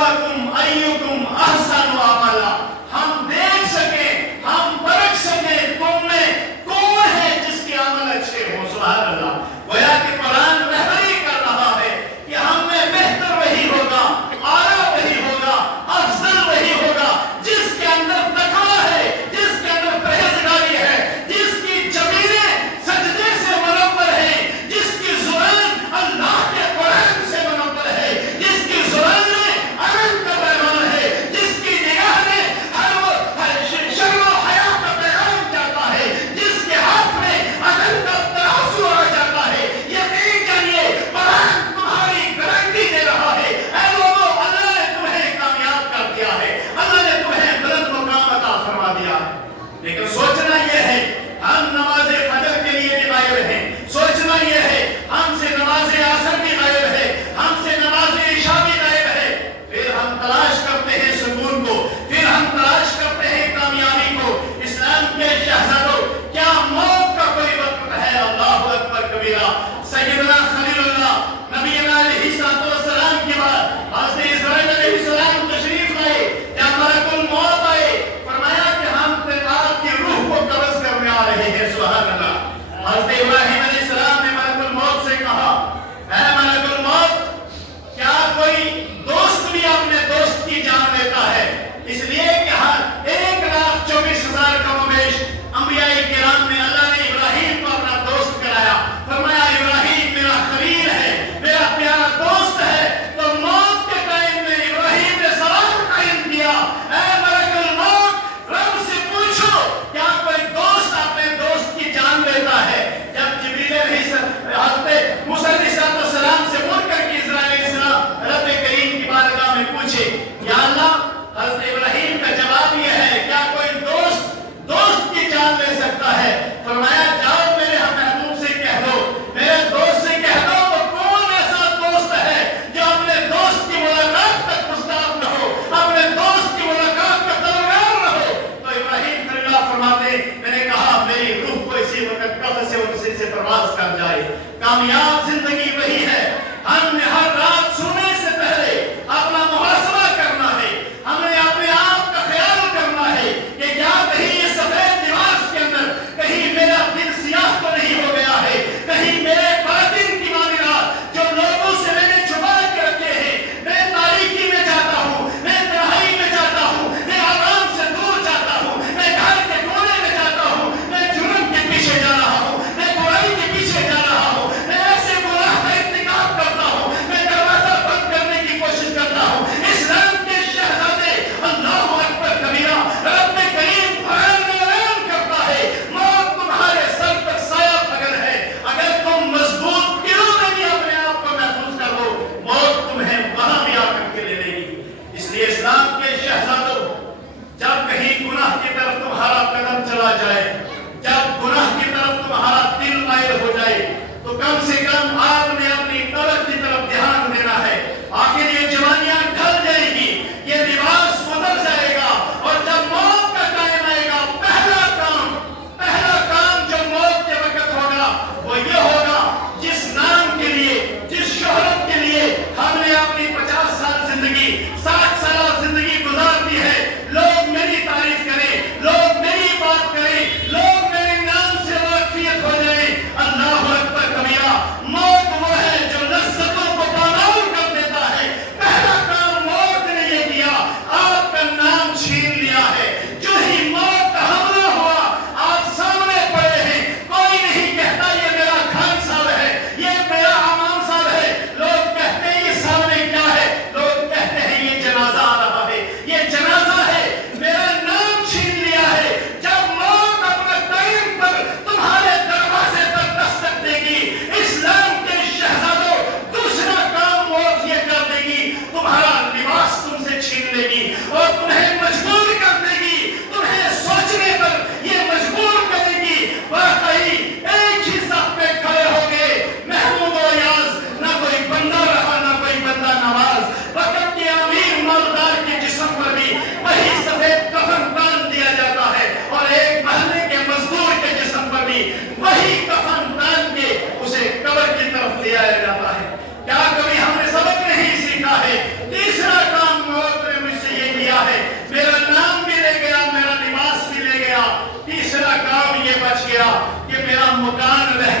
लियब्लुवकुम अय्युकुम अहसनु अमला, हम देख सके, हम परख सके तुम में कौन है जिसके अमल अच्छे हो। सुभान अल्लाह। गोया कि कुरान रहबरी कर रहा है कि हम में बेहतर वही होगा, आला वही होगा, अफजल वही होगा जिसके अंदर तकवा है, जिसके अंदर परहेजगारी है, जिसकी जमीनें सजदे से मुनव्वर है, जिसकी जुबान अल्लाह के कुरान से मुनव्वर है, जिसकी जुबान में अमन का पैगाम है, जिसकी निगाह में शर्म और हया का पैगाम जाता है, जिसके हाथ में अदल का तराजू आ जाता है। यकीन जानिए कुरान तुम्हारी गारंटी दे रहा है। ऐ लोगों, अल्लाह ने तुम्हें कामयाब कर दिया है, अल्लाह ने तुम्हें बुलंद मुकाम अता फरमा दिया है। लेकिन सोचना यह है हम नमाज फजर के लिए भी गायब हैं, सोचना यह है हमसे नमाज असर भी गायब है, हमसे नमाज इशा भी गायब है। फिर हम तलाश करते हैं सुकून को, फिर हम तलाश करते हैं कामयाबी को। इस्लाम के शहजादों, क्या मौत का कोई वक्त है? अल्लाहु अकबर कबीरा। सैयदना खलीलुल्लाह नबीना अलैहिस्सलाम के बाद हज़रत इस्राईल अलैहिस्सलाम तशरीफ लाए। जब मलकुल मौत आए, फरमाया कि हम आपकी रूह को कब्ज़ करने आ रहे हैं। सुभान अल्लाह। हज़रत इब्राहीम अलैहिस्सलाम ने मलकुल मौत से कहा, ऐ मलकुल मौत, क्या कोई दोस्त भी अपने दोस्त की जान लेता है? इसलिए कि हर 1,24,000 कमोबेश अंबियाए किराम में अल्लाह ने इब्राहीम को अपना दोस्त कराया। फरमाया इब्राहीम मेरा खलील है, मेरा प्यारा दोस्त है। तो मौत के टाइम में इब्राहीम ने सवाल कायम किया, ऐ मलकुल मौत, रब से पूछो क्या कोई दोस्त अपने दोस्त की जान लेता है? जब जिब्रील हज़रत मूसा अलैहिस्सलाम से मुड़कर के इस्राईल अलैहिस्सलाम रब करीम की बारगाह में पूछे, या अल्लाह, हज़रत इब्राहीम का जवाब यह है, क्या कोई दोस्त की जान ले सकता है? फरमाया जाओ मेरे महबूब से कह दो, मेरे दोस्त से कह दो, तो कौन ऐसा दोस्त है जो अपने दोस्त की मुलाकात तक मुस्ताब न हो, अपने दोस्त की मुलाकात का तलबगार न हो? तो इब्राहीम खलीलुल्लाह फरमाते, मैंने कहा मेरी रूह को इसी वक्त कब्र से उनसे परवाज़ कर जाए। कामयाब जिंदगी वही है। हमने हर रात सोने से पहले अपना मुहासबा करना है, हमें अपने आप का ख्याल करना है कि क्या कहीं ये सफेद लिबास के अंदर कहीं मेरा दिल सियाह तो नहीं हो गया है, कहीं मेरे बातिन की मामलात जो लोगों से मैंने छुपा के रखे हैं, मैं तारीकी में जाता हूँ, मैं तन्हाई में जाता हूँ, मैं आराम से दूर जाता हूँ, मैं घर के कोने में जाता हूँ, मैं जुर्म के पीछे जा रहा हूँ, मैं बुराई के पीछे जा रहा हूँ, मैं ऐसे गुनाह का इर्तिकाब करता हूँ, मैं दरवाजा बंद करने की कोशिश करता हूँ। इस्लाम के शहजादे अल्लाहु अकबर कबीरा। रब करीम कुरान में ऐलान करता है, मौत तुम्हारे सर पर साया फगन है। अगर तुम मजबूत किलों में भी अपने आप को महफूज कर लो, मौत तुम्हें वहां भी आकर के ले लेगी। इसलिए इस्लाम के शहजादों, जब कहीं गुनाह की तरफ तुम्हारा कदम चला जाए, जब गुनाह की तरफ तुम्हारा दिल माइल हो जाए, तो कम से कम आपने अपनी तलब की तरफ ध्यान देना है। आखिर ये जवानियां ढल जाएगी, ये लिबास उतर जाएगा, और जब मौत का टाइम आएगा, पहला काम जो मौत के वक्त होगा वो ये होगा, जिस नाम के लिए, जिस शोहरत के लिए हमने अपनी 50 साल जिंदगी, 60 साल जिंदगी गुजार दी है, लोग मेरी तारीफ करें, लोग मेरी बात करें, लोग मेरे नाम से वाकफियत हो जाए। अल्लाहु अकबर कबीरा। मौत वो है जो लज्जतों को पामाल कर देता है। पहला काम मौत ने ये किया, आपका नाम छीन लिया है। जो ही मौत का हमला हुआ, आप सामने पड़े हैं, कोई नहीं कहता ये मेरा खान साहब है, ये मेरा इमाम साहब है। लोग कहते हैं ये सामने क्या है? लोग कहते हैं ये जनाजा आ रहा है, ये जनाजा है। मेरा नाम छीन लिया है। जब मौत अपने टाइम पर तुम्हारे दरवाजे पर दस्तक देगी, इस्लाम के शहजादों, दूसरा काम मौत ये कर देगी, तुम्हारा लिबास तुमसे छीन लेगी और तुम्हें मजबूर कर देगी, तुम्हें सोचने पर ये मजबूर करेगी। वाकई एक ही सफ पे खड़े हो गए, महमूद और याज, ना कोई बंदा रहा ना कोई बंदा नवाज। वक्त के अमीर मालदार के जिस्म पर भी वही सफेद कफन तान दिया जाता है, और एक महल्ले के मजदूर के जिस्म पर भी वही कफन तान के उसे कब्र की तरफ ले आया जाता है। क्या कभी हमने सबक नहीं सीखा है? तीसरा काम مکان رہ